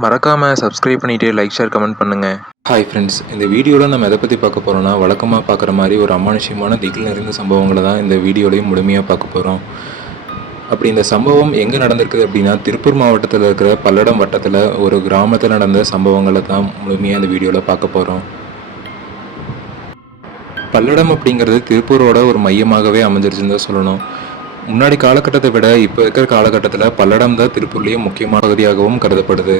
மறக்காமல் சப்ஸ்கிரைப் பண்ணிவிட்டு like share comment பண்ணுங்கள். ஹாய் ஃப்ரெண்ட்ஸ், இந்த வீடியோவில் நம்ம எதை பற்றி பார்க்க போகிறோம்னா, வழக்கமாக பார்க்குற மாதிரி ஒரு அமானுஷ்யமான திகில் நிறைந்த சம்பவங்களை தான் இந்த வீடியோலையும் முழுமையாக பார்க்க போகிறோம். அப்படி இந்த சம்பவம் எங்கே நடந்திருக்குது அப்படின்னா, திருப்பூர் மாவட்டத்தில் இருக்கிற பல்லடம் வட்டத்தில் ஒரு கிராமத்தில் நடந்த சம்பவங்களை தான் முழுமையாக இந்த வீடியோவில் பார்க்க போகிறோம். பல்லடம் அப்படிங்கிறது திருப்பூரோட ஒரு மையமாகவே அமைஞ்சிருச்சுன்னு தான் சொல்லணும். முன்னாடி காலகட்டத்தை விட இப்போ இருக்கிற காலகட்டத்தில் பல்லடம் தான் திருப்பூர்லேயே முக்கியமான பகுதியாகவும் கருதப்படுது.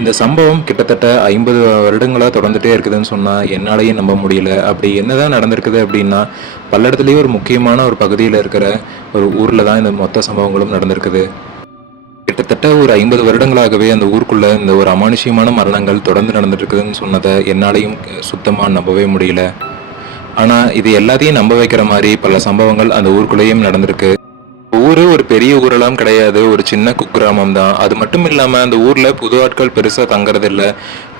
இந்த சம்பவம் கிட்டத்தட்ட 50 வருடங்களாக தொடர்ந்துட்டே இருக்குதுன்னு சொன்னால் என்னாலேயே நம்ப முடியல. அப்படி என்னதான் நடந்திருக்குது அப்படின்னா, பல்லடத்துலேயே ஒரு முக்கியமான ஒரு பகுதியில் இருக்கிற ஒரு ஊரில் தான் இந்த மொத்த சம்பவங்களும் நடந்திருக்குது. கிட்டத்தட்ட ஒரு 50 வருடங்களாகவே அந்த ஊருக்குள்ளே இந்த ஒரு அமானுஷ்யமான மரணங்கள் தொடர்ந்து நடந்துட்டு இருக்குதுன்னு சொன்னதை என்னாலையும் சுத்தமாக நம்பவே முடியல. ஆனால் இது எல்லாத்தையும் நம்ப வைக்கிற மாதிரி பல சம்பவங்கள் அந்த ஊருக்குள்ளேயும் நடந்திருக்கு. ஊரு ஒரு பெரிய ஊரெல்லாம் கிடையாது, ஒரு சின்ன குக்கிராமம் தான். அது மட்டும் இல்லாமல் அந்த ஊரில் புது ஆட்கள் பெருசாக தங்குறதில்ல.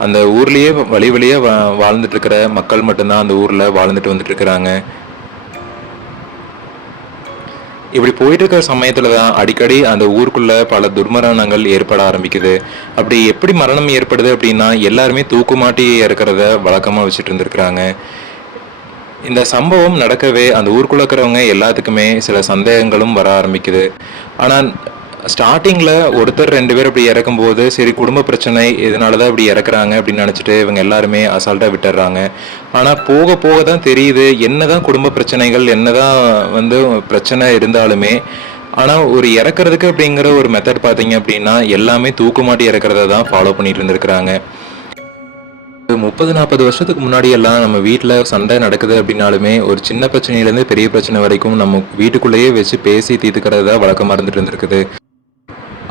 அந்த ஊர்லேயே வழியே வாழ்ந்துட்டு இருக்கிற மக்கள் மட்டும்தான் அந்த ஊரில் வாழ்ந்துட்டு வந்துட்டு இருக்கிறாங்க. இப்படி போயிட்டு இருக்கிற சமயத்தில் தான் அடிக்கடி அந்த ஊருக்குள்ள பல துர்மரணங்கள் ஏற்பட ஆரம்பிக்குது. அப்படி எப்படி மரணம் ஏற்படுது அப்படின்னா, எல்லாருமே தூக்குமாட்டி இறக்கிறத வழக்கமாக வச்சுட்டு இருந்திருக்கிறாங்க. இந்த சம்பவம் நடக்கவே அந்த ஊருக்குள்ள இருக்கிறவங்க எல்லாத்துக்குமே சில சந்தேகங்களும் வர ஆரம்பிக்குது. ஆனால் ஸ்டார்டிங்கில் ஒருத்தர் 2 பேர் அப்படி இறக்கும்போது சரி குடும்ப பிரச்சனை இதனால தான் இப்படி இறக்குறாங்க அப்படின்னு நினச்சிட்டு இவங்க எல்லாருமே அசால்ட்டாக விட்டுடுறாங்க. ஆனால் போக போக தான் தெரியுது, என்னதான் குடும்ப பிரச்சனைகள் என்னதான் பிரச்சனை இருந்தாலுமே ஆனால் ஒரு இறக்குறதுக்கு அப்படிங்கிற ஒரு மெத்தட் பார்த்தீங்க அப்படின்னா எல்லாமே தூக்குமாட்டி இறக்குறத தான் ஃபாலோ பண்ணிட்டு இருந்திருக்கிறாங்க. 30-40 வருஷத்துக்கு முன்னாடி எல்லாம் நம்ம வீட்டில் சண்டை நடக்குது அப்படின்னாலுமே ஒரு சின்ன பிரச்சனையிலேருந்து பெரிய பிரச்சனை வரைக்கும் நம்ம வீட்டுக்குள்ளேயே வச்சு பேசி தீர்த்துக்கிறது தான் வழக்கமாக இருந்துட்டு இருந்திருக்குது.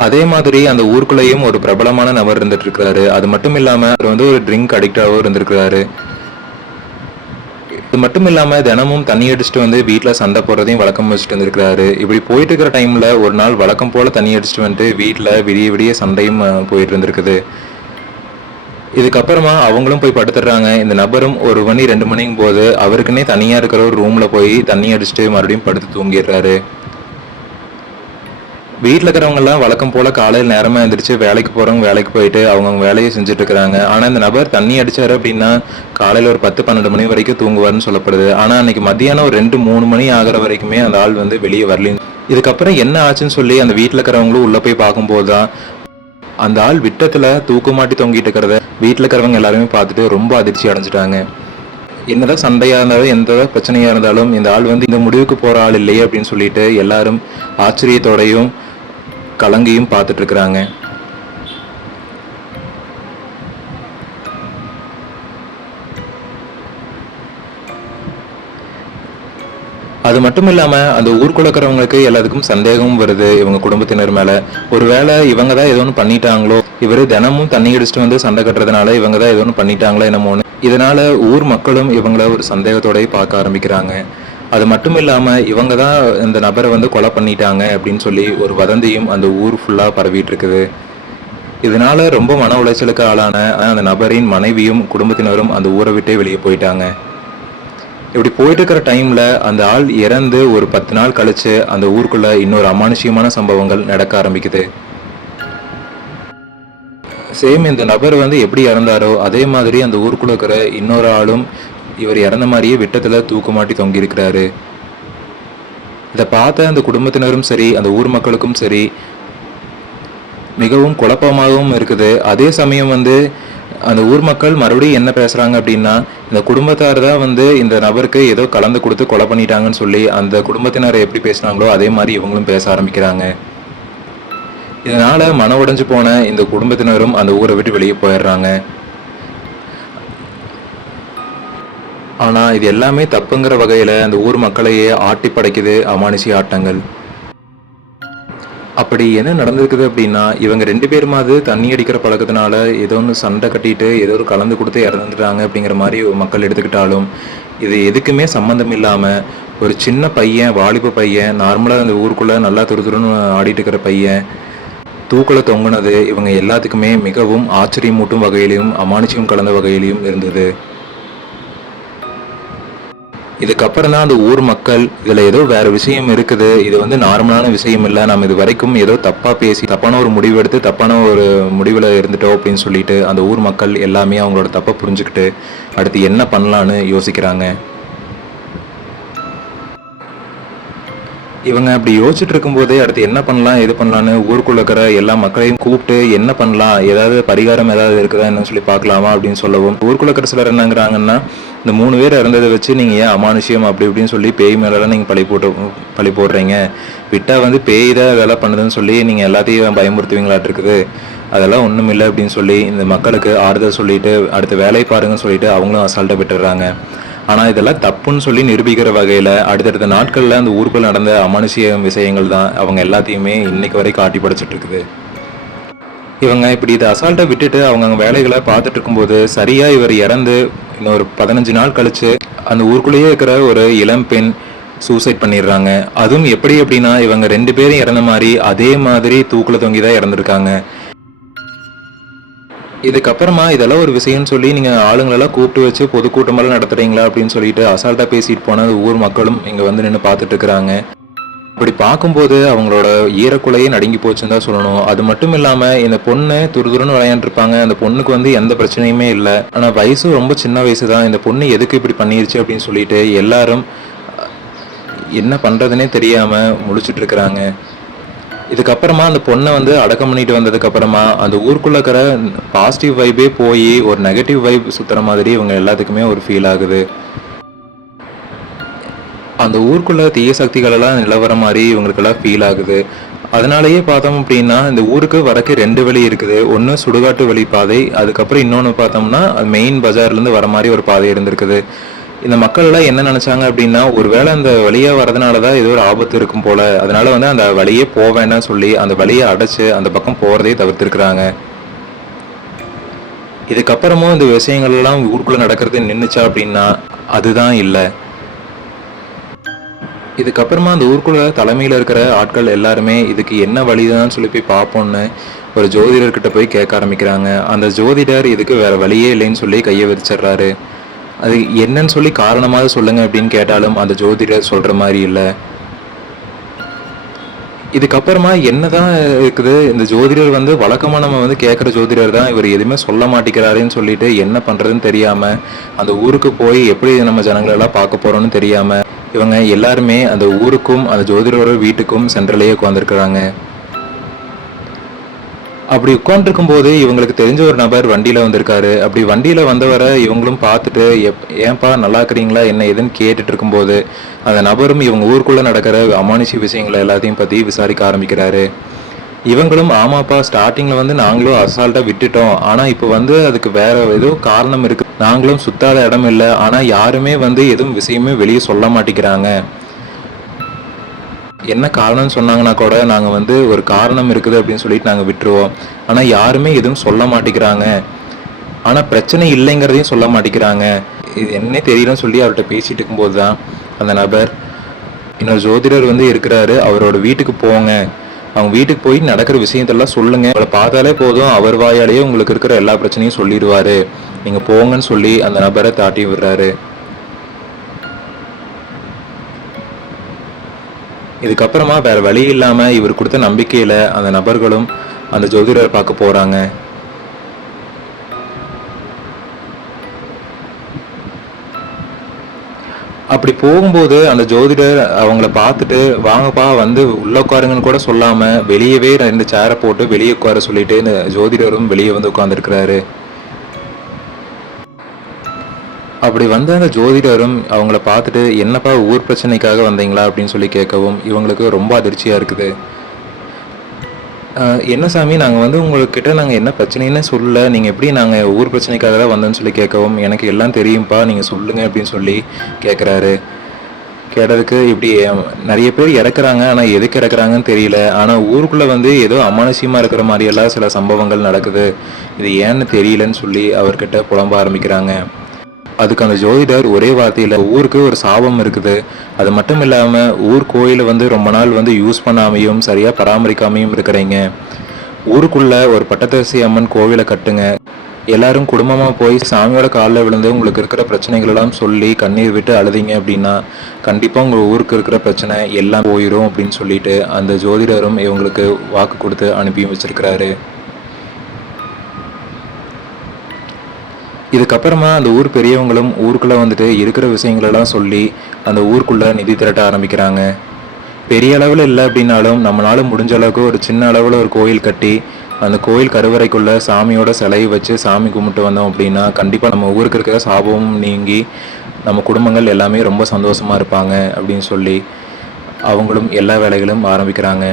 அதே மாதிரி அந்த ஊருக்குள்ளேயும் ஒரு பிரபலமான நபர் இருந்துட்டு இருக்கிறாரு. அது மட்டும் இல்லாமல் அவர் ஒரு ட்ரிங்க் அடிக்டாகவும் இருந்திருக்கிறாரு. இது மட்டும் இல்லாமல் தினமும் தண்ணி அடிச்சுட்டு வீட்டில் சண்டை போடுறதையும் வழக்கம் வச்சுட்டு இருந்திருக்கிறாரு. இப்படி போயிட்டு இருக்கிற டைமில் ஒரு நாள் வழக்கம் போல் தண்ணி அடிச்சுட்டு வீட்டில் விடிய சண்டையும் போயிட்டு இருந்திருக்குது. இதுக்கப்புறமா அவங்களும் போய் படுத்துடுறாங்க. இந்த நபரும் 1 மணி 2 மணிக்கும் போது அவருக்குன்னே தனியாக இருக்கிற ஒரு ரூமில் போய் தண்ணி அடிச்சுட்டு மறுபடியும் படுத்து தூங்கிடுறாரு. வீட்டில் இருக்கிறவங்கலாம் வழக்கம் போல் காலையில் நேரமாக எழுந்திரிச்சு வேலைக்கு போகிறவங்க வேலைக்கு போயிட்டு அவங்க வேலையை செஞ்சுட்டு இருக்கிறாங்க. ஆனால் இந்த நபர் தண்ணி அடித்தார் அப்படின்னா காலையில் ஒரு 10-12 மணி வரைக்கும் தூங்குவார்னு சொல்லப்படுது. ஆனால் அன்றைக்கி மத்தியானம் ஒரு 2-3 மணி ஆகிற வரைக்குமே அந்த ஆள் வெளியே வரலின்னு. இதுக்கப்புறம் என்ன ஆச்சுன்னு சொல்லி அந்த வீட்டில் இருக்கிறவங்களும் உள்ளே போய் பார்க்கும்போது தான் அந்த ஆள் விட்டத்தில் தூக்குமாட்டி தொங்கிட்டு இருக்கிறத வீட்டில் இருக்கிறவங்க எல்லாருமே பார்த்துட்டு ரொம்ப அதிர்ச்சி அடைஞ்சிட்டாங்க. என்னதான் சண்டையாக இருந்தாலும் எந்த பிரச்சனையாக இருந்தாலும் இந்த ஆள் இந்த முடிவுக்கு போகிற ஆள் இல்லையே அப்படின்னு சொல்லிட்டு எல்லாரும் ஆச்சரியத்தோடையும் கலங்கியும் பார்த்துட்டு இருக்கிறாங்க. அது மட்டும் இல்லாமல் அந்த ஊருக்குள்ள இருக்கிறவங்களுக்கு எல்லாத்துக்கும் சந்தேகமும் வருது இவங்க குடும்பத்தினர் மேலே. ஒருவேளை இவங்க தான் ஏதோ ஒன்று பண்ணிட்டாங்களோ, இவர் தினமும் தண்ணி அடிச்சுட்டு சண்டை கட்டுறதுனால இவங்க தான் ஏதோ ஒன்று பண்ணிட்டாங்களோ என்னமோன்னு இதனால ஊர் மக்களும் இவங்கள ஒரு சந்தேகத்தோடய பார்க்க ஆரம்பிக்கிறாங்க. அது மட்டும் இல்லாமல் இவங்க தான் இந்த நபரை கொலை பண்ணிட்டாங்க அப்படின்னு சொல்லி ஒரு வதந்தியும் அந்த ஊர் ஃபுல்லாக பரவிட்டு இருக்குது. இதனால ரொம்ப மன உளைச்சலுக்கு ஆளான அந்த நபரின் மனைவியும் குடும்பத்தினரும் அந்த ஊரை விட்டே வெளியே போயிட்டாங்க. இப்படி போயிட்டு இருக்கிற டைம்ல அந்த ஆள் இறந்து ஒரு 10 நாள் கழிச்சு அந்த ஊருக்குள்ள இன்னொரு அமானுஷ்யமான சம்பவங்கள் நடக்க ஆரம்பிக்குது. சேம் இந்த நபர் எப்படி இறந்தாரோ அதே மாதிரி அந்த ஊருக்குள்ள இருக்கிற இன்னொரு ஆளும் இவர் இறந்த மாதிரியே விட்டத்துல தூக்குமாட்டி தொங்கி இருக்கிறாரு. இதை பார்த்த அந்த குடும்பத்தினரும் சரி அந்த ஊர் மக்களுக்கும் சரி மிகவும் குழப்பமாகவும் இருக்குது. அதே சமயம் அந்த ஊர் மக்கள் மறுபடியும் என்ன பேசுறாங்க அப்படின்னா, இந்த குடும்பத்தார் தான் இந்த நபருக்கு ஏதோ கலந்து கொடுத்து கொலை பண்ணிட்டாங்கன்னு சொல்லி அந்த குடும்பத்தினர் எப்படி பேசுனாங்களோ அதே மாதிரி இவங்களும் பேச ஆரம்பிக்கிறாங்க. இதனால மன உடைஞ்சு போன இந்த குடும்பத்தினரும் அந்த ஊரை விட்டு வெளியே போயிடுறாங்க. ஆனா இது எல்லாமே தப்புங்கிற வகையில அந்த ஊர் மக்களையே ஆட்டி படைக்குது அமானுஷி ஆட்டங்கள். அப்படி என்ன நடந்திருக்குது அப்படின்னா, இவங்க 2 பேருமாவது தண்ணி அடிக்கிற பழக்கத்தினால ஏதோ ஒன்று சண்டை கட்டிட்டு ஏதோ ஒரு கலந்து கொடுத்து இறந்துட்டாங்க அப்படிங்கிற மாதிரி மக்கள் எடுத்துக்கிட்டாலும் இது எதுக்குமே சம்மந்தம் இல்லாமல் ஒரு சின்ன பையன், வாலிப பையன், நார்மலாக அந்த ஊருக்குள்ளே நல்லா துருதுருன்னு ஆடிட்டு இருக்கிற பையன் தூக்கில் தொங்குனது இவங்க எல்லாத்துக்குமே மிகவும் ஆச்சரியமூட்டும் வகையிலையும் அமானுஷியம் கலந்த வகையிலையும் இருந்தது. இதுக்கப்புறம் தான் அந்த ஊர் மக்கள் இதில் ஏதோ வேற விஷயம் இருக்குது, இது வந்து நார்மலான விஷயம் இல்லை, நம்ம இது வரைக்கும் ஏதோ தப்பாக பேசி தப்பான ஒரு முடிவு எடுத்து தப்பான ஒரு முடிவில் இருந்துட்டோம் அப்படின்னு சொல்லிட்டு அந்த ஊர் மக்கள் எல்லாமே அவங்களோட தப்பை புரிஞ்சுக்கிட்டு அடுத்து என்ன பண்ணலான்னு யோசிக்கிறாங்க. இவங்க அப்படி யோசிச்சுட்டு இருக்கும்போதே அடுத்து என்ன பண்ணலாம் எது பண்ணலான்னு ஊருக்குள்ள இருக்கிற எல்லா மக்களையும் கூப்பிட்டு என்ன பண்ணலாம், ஏதாவது பரிகாரம் ஏதாவது இருக்குதா என்னன்னு சொல்லி பார்க்கலாமா அப்படின்னு சொல்லவும், ஊருக்குள்ள இருக்கிற சிலர் என்னங்கிறாங்கன்னா, இந்த 3 பேர் இறந்ததை வச்சு நீங்க ஏன் அமானுஷ்யம் அப்படி இப்படின்னு சொல்லி பேய் மேலாம் நீங்க பழி போடுறீங்க, விட்டா வந்து பேய் தான் வேலை பண்ணுதுன்னு சொல்லி நீங்க எல்லாத்தையும் பயமுறுத்துவீங்களாட்டு இருக்குது, அதெல்லாம் ஒன்றும் இல்லை அப்படின்னு சொல்லி இந்த மக்களுக்கு ஆறுதல் சொல்லிட்டு அடுத்த வேலை பாருங்கன்னு சொல்லிட்டு அவங்களும் அசால்ட்டாக விட்டுடுறாங்க. ஆனால் இதெல்லாம் தப்புன்னு சொல்லி நிரூபிக்கிற வகையில் அடுத்தடுத்த நாட்களில் அந்த ஊருக்குள் நடந்த அமானுஷ்ய விஷயங்கள் தான் அவங்க எல்லாத்தையுமே இன்னைக்கு வரை காட்டி படைச்சிட்டு இருக்குது. இவங்க இப்படி இதை அசால்ட்டை விட்டுட்டு அவங்க வேலைகளை பார்த்துட்டு இருக்கும்போது சரியாக இவர் இறந்து இன்னொரு 15 நாள் கழிச்சு அந்த ஊருக்குள்ளேயே இருக்கிற ஒரு இளம் பெண் சூசைட் பண்ணிடுறாங்க. அதுவும் எப்படி அப்படின்னா இவங்க 2 பேரும் இறந்த மாதிரி அதே மாதிரி தூக்கில் தொங்கி தான் இறந்துருக்காங்க. இதுக்கப்புறமா இதெல்லாம் ஒரு விஷயம்னு சொல்லி நீங்கள் ஆளுங்களெல்லாம் கூப்பிட்டு வச்சு பொதுக்கூட்டமெல்லாம் நடத்துறீங்களா அப்படின்னு சொல்லிட்டு அசால்ட்டாக பேசிட்டு போன ஊர் மக்களும் இங்கே வந்து நின்று பார்த்துட்டு இருக்கிறாங்க. அப்படி பார்க்கும்போது அவங்களோட ஈரக்குலையே நடுங்கி போச்சுன்னு தான் சொல்லணும். அது மட்டும் இல்லாமல் இந்த பொண்ணு துருதுருன்னு விளையாண்டுருப்பாங்க, அந்த பொண்ணுக்கு வந்து எந்த பிரச்சனையுமே இல்லை, ஆனால் வயசும் ரொம்ப சின்ன வயசு தான். இந்த பொண்ணு எதுக்கு இப்படி பண்ணிருச்சு அப்படின்னு சொல்லிட்டு எல்லாரும் என்ன பண்ணுறதுனே தெரியாமல் முழிச்சிட்டு இருக்கிறாங்க. இதுக்கப்புறமா அந்த பொண்ணை வந்து அடக்கம் பண்ணிட்டு வந்ததுக்கு அப்புறமா அந்த ஊருக்குள்ள இருக்கிற பாசிட்டிவ் வைபே போய் ஒரு நெகட்டிவ் வைப் சுத்துற மாதிரி இவங்க எல்லாத்துக்குமே ஒரு ஃபீல் ஆகுது. அந்த ஊருக்குள்ள தீய சக்திகள் எல்லாம் நிலவர மாதிரி இவங்களுக்கெல்லாம் ஃபீல் ஆகுது. அதனாலயே பார்த்தோம் அப்படின்னா இந்த ஊருக்கு வரக்கு 2 வழி இருக்குது. ஒன்று சுடுகாட்டு வழி பாதை, அதுக்கப்புறம் இன்னொன்று பார்த்தோம்னா மெயின் பஜார்லேருந்து வர மாதிரி ஒரு பாதை இருந்திருக்குது. இந்த மக்கள் எல்லாம் என்ன நினைச்சாங்க அப்படின்னா, ஒருவேளை அந்த வழியா வரதுனாலதான் ஏதோ ஒரு ஆபத்து இருக்கும் போல, அதனால வந்து அந்த வழியே போக வேண்டாம்னு சொல்லி அந்த வழியை அடைச்சு அந்த பக்கம் போறதே தவிர்த்திருக்கிறாங்க. இதுக்கப்புறமும் இந்த விஷயங்கள் எல்லாம் ஊருக்குள்ள நடக்கிறது நின்னுச்சா அப்படின்னா அதுதான் இல்லை. இதுக்கப்புறமா அந்த ஊருக்குள்ள தலைமையில இருக்கிற ஆட்கள் எல்லாருமே இதுக்கு என்ன வழிதான் சொல்லி போய் பார்ப்போம்னு ஒரு ஜோதிடர்கிட்ட போய் கேட்க ஆரம்பிக்கிறாங்க. அந்த ஜோதிடர் இதுக்கு வேற வழியே இல்லைன்னு சொல்லி கையை விரிச்சிடுறாரு. அது என்னன்னு சொல்லி காரணமாக சொல்லுங்க அப்படின்னு கேட்டாலும் அந்த ஜோதிடர் சொல்ற மாதிரி இல்லை. இதுக்கப்புறமா என்னதான் இருக்குது, இந்த ஜோதிடர் வந்து வழக்கமாக நம்ம வந்து கேட்குற ஜோதிடர் தான், இவர் எதுவுமே சொல்ல மாட்டேங்கிறாருன்னு சொல்லிட்டு என்ன பண்ணுறதுன்னு தெரியாமல் அந்த ஊருக்கு போய் எப்படி நம்ம ஜனங்களெல்லாம் பார்க்க போகிறோன்னு தெரியாமல் இவங்க எல்லாருமே அந்த ஊருக்கும் அந்த ஜோதிடரோட வீட்டுக்கும் சென்ட்ரலையே உட்காந்துருக்குறாங்க. அப்படி உட்காந்துருக்கும் போது இவங்களுக்கு தெரிஞ்ச ஒரு நபர் வண்டியில வந்திருக்காரு. அப்படி வண்டியில வந்தவரை இவங்களும் பார்த்துட்டு ஏன்பா நல்லா இருக்கிறீங்களா என்ன ஏதுன்னு கேட்டுட்டு இருக்கும்போது அந்த நபரும் இவங்க ஊருக்குள்ள நடக்கிற அமானுஷ்ய விஷயங்களை எல்லாத்தையும் பத்தி விசாரிக்க ஆரம்பிக்கிறாரு. இவங்களும் ஆமாப்பா, ஸ்டார்டிங்ல வந்து நாங்களும் அசால்ட்டா விட்டுட்டோம், ஆனா இப்போ வந்து அதுக்கு வேற ஏதோ காரணம் இருக்கு, நாங்களும் சுத்தாத இடம் இல்லை, ஆனா யாருமே வந்து எதுவும் விஷயமே வெளியே சொல்ல மாட்டேங்கிறாங்க, என்ன காரணம்னு சொன்னாங்கன்னா கூட நாங்கள் வந்து ஒரு காரணம் இருக்குது அப்படின்னு சொல்லிட்டு நாங்கள் விட்டுருவோம், ஆனால் யாருமே எதுவும் சொல்ல மாட்டேங்கிறாங்க, ஆனால் பிரச்சனை இல்லைங்கிறதையும் சொல்ல மாட்டேங்கிறாங்க, இது என்ன தெரியலன்னு சொல்லி அவர்கிட்ட பேசிட்டு இருக்கும்போது தான் அந்த நபர், இன்னொரு ஜோதிடர் வந்து இருக்கிறாரு, அவரோட வீட்டுக்கு போங்க, அவங்க வீட்டுக்கு போய் நடக்கிற விஷயத்தெல்லாம் சொல்லுங்க, அவளை பார்த்தாலே போதும், அவர் வாயாலேயே உங்களுக்கு இருக்கிற எல்லா பிரச்சனையும் சொல்லிடுவாரு, நீங்கள் போங்கன்னு சொல்லி அந்த நபரை தாட்டி விடுறாரு. இதுக்கப்புறமா வேற வழி இல்லாம இவர் கொடுத்த நம்பிக்கையில அந்த நபர்களும் அந்த ஜோதிடரை பார்க்க போறாங்க. அப்படி போகும்போது அந்த ஜோதிடர் அவங்கள பார்த்துட்டு வாங்கப்பா வந்து உள்ள உட்காருங்கன்னு கூட சொல்லாம வெளியவே 2 சேரை போட்டு வெளியே உட்கார சொல்லிட்டு இந்த ஜோதிடரும் வெளியே வந்து உட்கார்ந்துருக்கிறாரு. அப்படி வந்த அந்த ஜோதிடரும் அவங்கள பார்த்துட்டு என்னப்பா ஊர் பிரச்சனைக்காக வந்தீங்களா அப்படின்னு சொல்லி கேட்கவும் இவங்களுக்கு ரொம்ப அதிர்ச்சியாக இருக்குது. என்ன சாமி, நாங்கள் வந்து உங்கள்கிட்ட நாங்கள் என்ன பிரச்சனைன்னு சொல்லலை, நீங்கள் எப்படி நாங்கள் ஊர் பிரச்சனைக்காக தான் வந்தோன்னு சொல்லி கேட்கவும் எனக்கு எல்லாம் தெரியும்ப்பா, நீங்கள் சொல்லுங்கள் அப்படின்னு சொல்லி கேட்குறாரு. கேட்டதுக்கு இப்படி நிறைய பேர் இறக்குறாங்க, ஆனால் எதுக்கு இறக்குறாங்கன்னு தெரியல, ஆனால் ஊருக்குள்ளே வந்து ஏதோ அமானுஷ்யமாக இருக்கிற மாதிரியெல்லாம் சில சம்பவங்கள் நடக்குது, இது ஏன்னு தெரியலன்னு சொல்லி அவர்கிட்ட புலம்ப ஆரம்பிக்கிறாங்க. அதுக்கு அந்த ஜோதிடர் ஒரே வார்த்தையில் ஊருக்கு ஒரு சாபம் இருக்குது, அது மட்டும் இல்லாமல் ஊர் கோயிலை வந்து ரொம்ப நாள் வந்து யூஸ் பண்ணாமையும் சரியாக பராமரிக்காமையும் இருக்கிறீங்க, ஊருக்குள்ள ஒரு பட்டத்தரசி அம்மன் கோவிலை கட்டுங்க, எல்லாரும் குடும்பமாக போய் சாமியோட காலில் விழுந்து உங்களுக்கு இருக்கிற பிரச்சனைகள் எல்லாம் சொல்லி கண்ணீர் விட்டு அழுதிங்க அப்படின்னா கண்டிப்பாக உங்கள் ஊருக்கு இருக்கிற பிரச்சனை எல்லாம் போயிடும் அப்படின்னு சொல்லிட்டு அந்த ஜோதிடரும் இவங்களுக்கு வாக்கு கொடுத்து அனுப்பியும் வச்சிருக்கிறாரு. இதுக்கப்புறமா அந்த ஊர் பெரியவங்களும் ஊருக்குள்ளே வந்துட்டு இருக்கிற விஷயங்களெல்லாம் சொல்லி அந்த ஊருக்குள்ளே நிதி திரட்ட ஆரம்பிக்கிறாங்க. பெரிய அளவில் இல்லை அப்படின்னாலும் நம்மளால முடிஞ்ச அளவுக்கு ஒரு சின்ன அளவில் ஒரு கோயில் கட்டி அந்த கோயில் கருவறைக்குள்ளே சாமியோட சிலையை வச்சு சாமி கும்பிட்டு வந்தோம் அப்படின்னா கண்டிப்பாக நம்ம ஊருக்கு இருக்கிற சாபமும் நீங்கி நம்ம குடும்பங்கள் எல்லாமே ரொம்ப சந்தோஷமாக இருப்பாங்க அப்படின்னு சொல்லி அவங்களும் எல்லா வேலைகளும் ஆரம்பிக்கிறாங்க.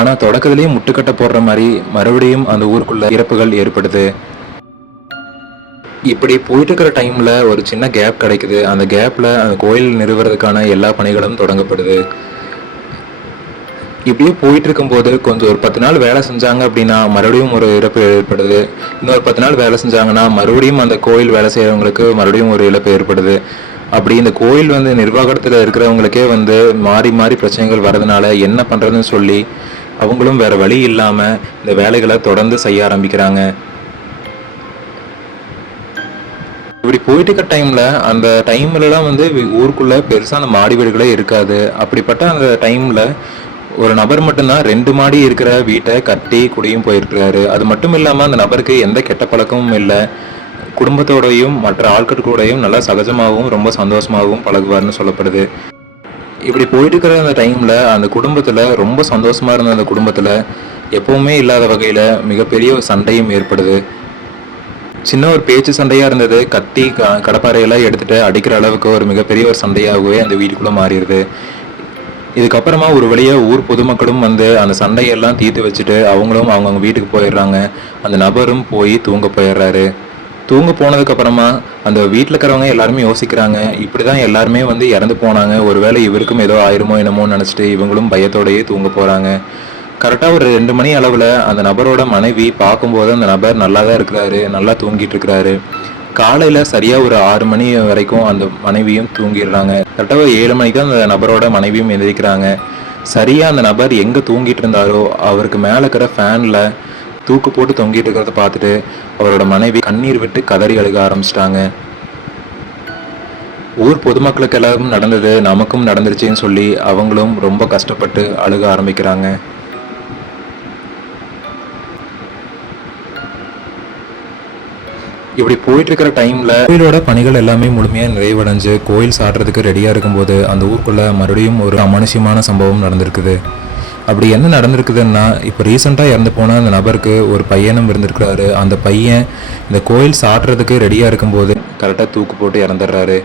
ஆனால் தொடக்கத்திலேயே முட்டுக்கட்டை போடுற மாதிரி மறுபடியும் அந்த ஊருக்குள்ள இறப்புகள் ஏற்படுது. இப்படி போயிட்டு இருக்கிற டைமில் ஒரு சின்ன கேப் கிடைக்குது. அந்த கேப்பில் அந்த கோயில் நிறுவுறதுக்கான எல்லா பணிகளும் தொடங்கப்படுது. இப்படியே போயிட்டு இருக்கும்போது கொஞ்சம் ஒரு 10 நாள் வேலை செஞ்சாங்க அப்படின்னா மறுபடியும் ஒரு இழப்பு ஏற்படுது. இன்னொரு 10 நாள் வேலை செஞ்சாங்கன்னா மறுபடியும் அந்த கோயில் வேலை செய்கிறவங்களுக்கு மறுபடியும் ஒரு இழப்பு ஏற்படுது. அப்படி இந்த கோயில் நிர்வாகத்தில் இருக்கிறவங்களுக்கே மாறி மாறி பிரச்சனைகள் வர்றதுனால என்ன பண்ணுறதுன்னு சொல்லி அவங்களும் வேற வழி இல்லாமல் இந்த வேலைகளை தொடர்ந்து செய்ய ஆரம்பிக்கிறாங்க. இப்படி போயிட்டு இருக்க டைமில் அந்த டைம்லலாம் ஊருக்குள்ளே பெருசாக அந்த மாடி வீடுகளே இருக்காது. அப்படிப்பட்ட அந்த டைமில் ஒரு நபர் மட்டும்தான் 2 மாடி இருக்கிற வீட்டை கட்டி குடியும் போயிருக்கிறாரு. அது மட்டும் இல்லாமல் அந்த நபருக்கு எந்த கெட்ட பழக்கமும் இல்லை. குடும்பத்தோடையும் மற்ற ஆட்கள் கூடயும் நல்லா சகஜமாகவும் ரொம்ப சந்தோஷமாகவும் பழகுவார்னு சொல்லப்படுது. இப்படி போயிட்டு இருக்கிற அந்த டைமில் அந்த குடும்பத்தில் ரொம்ப சந்தோஷமாக இருந்த அந்த குடும்பத்தில் எப்பவுமே இல்லாத வகையில் மிகப்பெரிய ஒரு சண்டையும் ஏற்படுது. சின்ன ஒரு பேச்சு சண்டையாக இருந்தது கத்தி கடப்பாறையெல்லாம் எடுத்துகிட்டு அடிக்கிற அளவுக்கு ஒரு மிகப்பெரிய ஒரு சண்டையாகவே அந்த வீட்டுக்குள்ளே மாறிடுது. இதுக்கப்புறமா ஒரு வழியாக ஊர் பொதுமக்களும் அந்த சண்டையெல்லாம் தீர்த்து வச்சுட்டு அவங்களும் அவங்கவுங்க வீட்டுக்கு போயிடுறாங்க. அந்த நபரும் போய் தூங்க போயிடுறாரு. தூங்க போனதுக்கு அப்புறமா அந்த வீட்டில் இருக்கிறவங்க எல்லாருமே யோசிக்கிறாங்க, இப்படிதான் எல்லாருமே இறந்து போனாங்க, ஒருவேளை இவருக்கும் ஏதோ ஆயிருமோ என்னமோன்னு நினச்சிட்டு இவங்களும் பயத்தோடையே தூங்க போகிறாங்க. கரெக்டாக ஒரு 2 மணி அளவில் அந்த நபரோட மனைவி பார்க்கும்போது அந்த நபர் நல்லா தான் இருக்கிறாரு, நல்லா தூங்கிட்டு இருக்கிறாரு. காலையில் சரியாக ஒரு 6 மணி வரைக்கும் அந்த மனைவியும் தூங்கிடுறாங்க. கரெக்டாக ஒரு 7 மணிக்கு தான் அந்த நபரோட மனைவியும் எந்திரிக்கிறாங்க. சரியாக அந்த நபர் எங்கே தூங்கிட்டு இருந்தாரோ அவருக்கு மேலே இருக்கிற ஃபேனில் தூக்கு போட்டு தொங்கிட்டு இருக்கிறத பார்த்துட்டு அவரோட மனைவி கண்ணீர் விட்டு கதறி அழுக ஆரம்பிச்சிட்டாங்க. ஊர் பொதுமக்களுக்கு எல்லாருக்கும் நடந்தது நமக்கும் நடந்துருச்சுன்னு சொல்லி அவங்களும் ரொம்ப கஷ்டப்பட்டு அழுக ஆரம்பிக்கிறாங்க. இப்படி போயிட்டு இருக்கிற டைம்ல கோயிலோட பணிகள் எல்லாமே முழுமையா நிறைவடைஞ்சு கோயில் சாடுறதுக்கு ரெடியா இருக்கும்போது அந்த ஊருக்குள்ள மறுபடியும் ஒரு அமானுஷ்யமான சம்பவம் நடந்திருக்குது. அப்படி என்ன நடந்திருக்குதுன்னா, இப்போ ரீசெண்டாக இறந்து போன அந்த நபருக்கு ஒரு பையனும் இருந்திருக்கிறாரு. அந்த பையன் இந்த கோயில் சாட்டுறதுக்கு ரெடியாக இருக்கும்போது கரெக்டாக தூக்கு போட்டு இறந்துடுறாரு.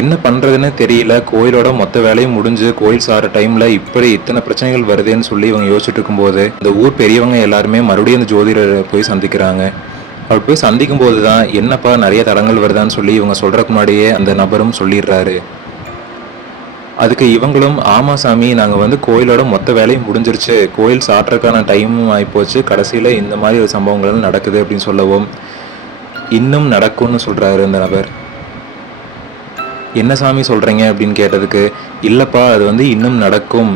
என்ன பண்ணுறதுன்னு தெரியல. கோயிலோட மொத்த வேலையும் முடிஞ்சு கோயில் சாடுற டைமில் இப்படி இத்தனை பிரச்சனைகள் வருதுன்னு சொல்லி இவங்க யோசிச்சுட்டு இருக்கும்போது இந்த ஊர் பெரியவங்க எல்லாருமே மறுபடியும் அந்த ஜோதிடரை போய் சந்திக்கிறாங்க. அவர் போய் சந்திக்கும் போது தான் என்னப்பா நிறைய தடங்கள் வருதான்னு சொல்லி இவங்க சொல்கிறதுக்கு முன்னாடியே அந்த நபரும் சொல்லிடுறாரு. அதுக்கு இவங்களும் ஆமா சாமி, நாங்கள் கோயிலோட மொத்த வேலையும் முடிஞ்சிருச்சு, கோயில் சாட்டுறதுக்கான டைமும் ஆகிப்போச்சு, கடைசியில் இந்த மாதிரி ஒரு சம்பவங்கள் நடக்குது அப்படின்னு சொல்லவும் இன்னும் நடக்கும்னு சொல்கிறாரு அந்த நபர். என்ன சாமி சொல்கிறீங்க அப்படின்னு கேட்டதுக்கு, இல்லைப்பா அது இன்னும் நடக்கும்,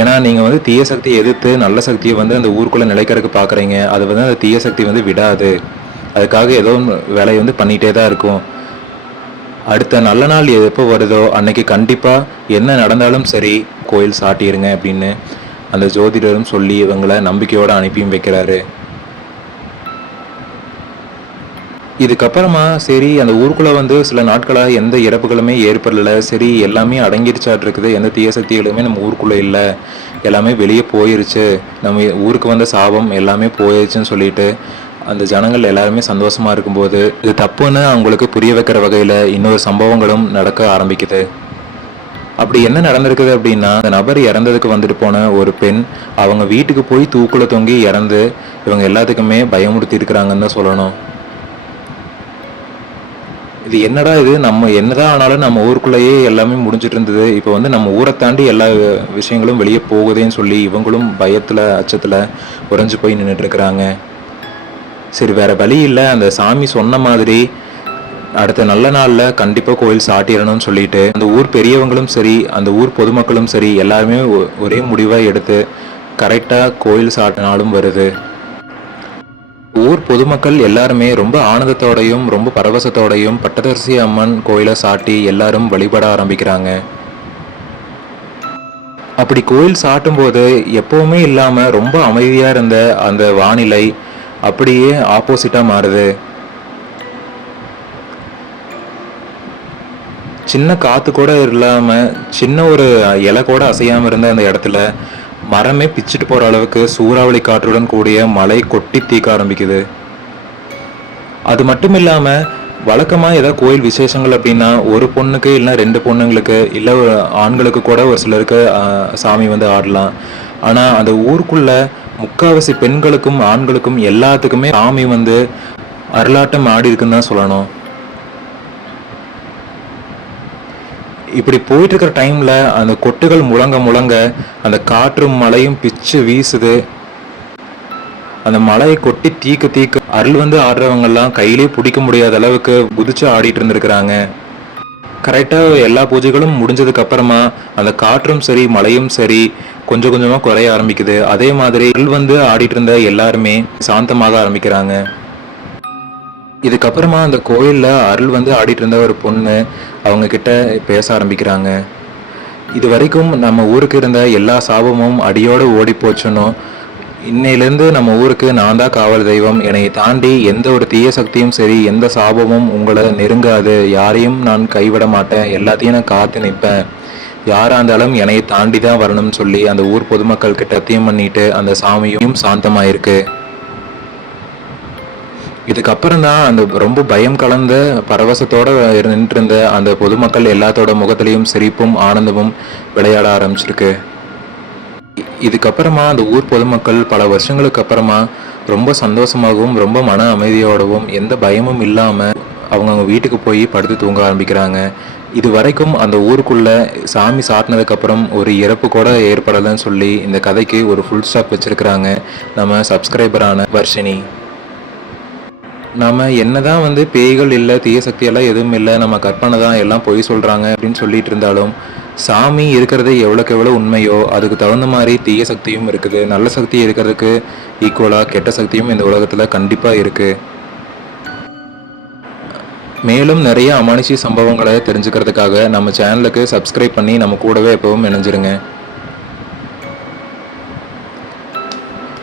ஏன்னா நீங்கள் தீய சக்தியை எதிர்த்து நல்ல சக்தியை அந்த ஊருக்குள்ளே நிலைக்கிறதுக்கு பார்க்குறீங்க, அது அந்த தீய சக்தி விடாது, அதுக்காக ஏதோ வேலையை பண்ணிகிட்டே தான் இருக்கும், அடுத்த நல்ல நாள் எப்போ வருதோ அன்னைக்கு கண்டிப்பாக என்ன நடந்தாலும் சரி கோயில் சாட்டிடுங்க அப்படின்னு அந்த ஜோதிடரும் சொல்லி இவங்களை நம்பிக்கையோடு அனுப்பியும் வைக்கிறாரு. இதுக்கப்புறமா சரி அந்த ஊருக்குள்ளே சில நாட்களாக எந்த இறப்புகளுமே ஏற்படலை, சரி எல்லாமே அடங்கிடுச்சாட்டு இருக்குது, எந்த தீய சக்திகளுமே நம்ம ஊருக்குள்ளே இல்லை, எல்லாமே வெளியே போயிருச்சு, நம்ம ஊருக்கு சாபம் எல்லாமே போயிடுச்சுன்னு சொல்லிட்டு அந்த ஜனங்கள் எல்லாருமே சந்தோஷமா இருக்கும்போது இது தப்புன்னு அவங்களுக்கு புரிய வைக்கிற வகையில் இன்னொரு சம்பவங்களும் நடக்க ஆரம்பிக்குது. அப்படி என்ன நடந்திருக்குது அப்படின்னா, அந்த நபர் இறந்ததுக்கு வந்துட்டு போன ஒரு பெண் அவங்க வீட்டுக்கு போய் தூக்குல தொங்கி இறந்து இவங்க எல்லாத்துக்குமே பயமுறுத்தி இருக்கிறாங்கன்னு தான் சொல்லணும். இது என்னடா இது, நம்ம என்னதான் ஆனாலும் நம்ம ஊருக்குள்ளேயே எல்லாமே முடிஞ்சிட்டு இருந்தது, இப்போ நம்ம ஊரை தாண்டி எல்லா விஷயங்களும் வெளியே போகுதேன்னு சொல்லி இவங்களும் பயத்தில் அச்சத்தில் உறைஞ்சு போய் நின்றுட்டு இருக்கிறாங்க. சரி வேற வழி இல்லை, அந்த சாமி சொன்ன மாதிரி அடுத்த நல்ல நாளில் கண்டிப்பாக கோயில் சாட்டிடணும்னு சொல்லிட்டு அந்த ஊர் பெரியவங்களும் சரி அந்த ஊர் பொதுமக்களும் சரி எல்லாருமே ஒரே முடிவாக எடுத்து கரெக்டாக கோயில் சாட்டு நாளும் வருது. ஊர் பொதுமக்கள் எல்லாருமே ரொம்ப ஆனந்தத்தோடையும் ரொம்ப பரவசத்தோடையும் பட்டதரிசி அம்மன் கோயிலை சாட்டி எல்லாரும் வழிபட ஆரம்பிக்கிறாங்க. அப்படி கோயில் சாட்டும் போது எப்பவுமே இல்லாம ரொம்ப அமைதியா இருந்த அந்த வானிலை அப்படியே ஆப்போசிட்டா மாறுது. சின்ன காத்து கூட இல்லாம, சின்ன ஒரு இலை கூட அசையாம இருந்த அந்த இடத்துல மரமே பிச்சுட்டு போற அளவுக்கு சூறாவளி காற்றுடன் கூடிய மழை கொட்டி தீக்க ஆரம்பிக்குது. அது மட்டும் இல்லாம வழக்கமா ஏதாவது கோயில் விசேஷங்கள் அப்படின்னா ஒரு பொண்ணுக்கு இல்லை 2 பொண்ணுங்களுக்கு இல்லை ஆண்களுக்கு கூட ஒரு சிலருக்கு சாமி வந்து ஆடலாம். ஆனா அந்த ஊருக்குள்ள முக்காவாசி பெண்களுக்கும் ஆண்களுக்கும் எல்லாத்துக்குமே சாமி வந்து அருளாட்டம் ஆடி இருக்குன்னு தான் சொல்லணும். இப்படி போயிட்டு இருக்கிற டைம்ல அந்த கொட்டுகள் முழங்க முழங்க அந்த காற்றும் மழையும் பிச்சு வீசுது. அந்த மலையை கொட்டி தீக்க தீக்க அருள் வந்து ஆடுறவங்க எல்லாம் கையிலே பிடிக்க முடியாத அளவுக்கு குதிச்சு ஆடிட்டு இருந்திருக்கிறாங்க. கரெக்டா எல்லா பூஜைகளும் முடிஞ்சதுக்கு அப்புறமா அந்த காற்றும் சரி மழையும் சரி கொஞ்சம் கொஞ்சமா குறைய ஆரம்பிக்குது. அதே மாதிரி அருள் வந்து ஆடிட்டு இருந்த எல்லாருமே சாந்தமாக ஆரம்பிக்கிறாங்க. இதுக்கப்புறமா அந்த கோயில்ல அருள் வந்து ஆடிட்டு இருந்த ஒரு பொண்ணு அவங்க கிட்ட பேச ஆரம்பிக்கிறாங்க. இது வரைக்கும் நம்ம ஊருக்கு இருந்த எல்லா சாபமும் அடியோடு ஓடி போச்சுன்னு, இன்னையிலேருந்து நம்ம ஊருக்கு நான் தான் காவல் தெய்வம், என்னை தாண்டி எந்த ஒரு தீய சக்தியும் சரி எந்த சாபமும் உங்களை நெருங்காது, யாரையும் நான் கைவிட மாட்டேன், எல்லாத்தையும் நான் காத்து நிற்பேன், யாரா இருந்தாலும் என்னை தாண்டி தான் வரணும்னு சொல்லி அந்த ஊர் பொதுமக்கள் கிட்ட சத்தியம் பண்ணிட்டு அந்த சாமியும் சாந்தமாயிருக்கு. இதுக்கப்புறம் தான் அந்த ரொம்ப பயம் கலந்த பரவசத்தோட நின்று இருந்த அந்த பொதுமக்கள் எல்லாத்தோட முகத்திலையும் சிரிப்பும் ஆனந்தமும் விளையாட ஆரம்பிச்சிருக்கு. இதுக்கப்புறமா அந்த ஊர் பொதுமக்கள் பல வருஷங்களுக்கு அப்புறமா ரொம்ப சந்தோஷமாகவும் ரொம்ப மன அமைதியோடவும் எந்த பயமும் இல்லாம அவங்கவுங்க வீட்டுக்கு போய் படுத்து தூங்க ஆரம்பிக்கிறாங்க. இது வரைக்கும் அந்த ஊருக்குள்ள சாமி சாட்டினதுக்கு அப்புறம் ஒரு இறப்பு கூட ஏற்படலன்னு சொல்லி இந்த கதைக்கு ஒரு ஃபுல் ஸ்டாப் வச்சிருக்கிறாங்க நம்ம சப்ஸ்கிரைபரான வர்ஷினி. நம்ம என்னதான் வந்து பேய்கள் இல்லை தீய சக்தியெல்லாம் எதுவும் இல்லை, நம்ம கற்பனை தான் எல்லாம் பொய் சொல்கிறாங்க அப்படின்னு சொல்லிட்டு இருந்தாலும் சாமி இருக்கிறது எவ்வளோக்கு எவ்வளோ உண்மையோ அதுக்கு தகுந்த மாதிரி தீய சக்தியும் இருக்குது, நல்ல சக்தி இருக்கிறதுக்கு ஈக்குவலாக கெட்ட சக்தியும் இந்த உலகத்தில் கண்டிப்பாக இருக்குது. மேலும் நிறைய அமானுஷ்ய சம்பவங்களை தெரிஞ்சுக்கிறதுக்காக நம்ம சேனலுக்கு சப்ஸ்கிரைப் பண்ணி நம்ம கூடவே எப்பவும் இணைஞ்சிருங்க.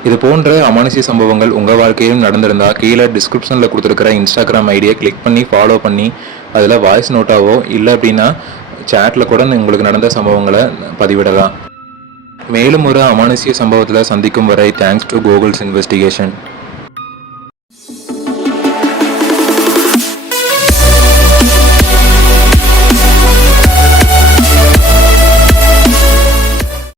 இது போன்ற அமானுஷ்ய சம்பவங்கள் உங்கள் வாழ்க்கையிலும் நடந்திருந்தால் கீழே டிஸ்கிரிப்ஷனில் கொடுத்துருக்கிற இன்ஸ்டாகிராம் ஐடியை கிளிக் பண்ணி ஃபாலோ பண்ணி அதில் வாய்ஸ் நோட்டாவோ இல்லை அப்படின்னா சேட்டில் கூட உங்களுக்கு நடந்த சம்பவங்களை பதிவிடலாம். மேலும் ஒரு அமானுஷ்ய சம்பவத்தில் சந்திக்கும் வரை தேங்க்ஸ் டு கூகுள்ஸ் இன்வெஸ்டிகேஷன்.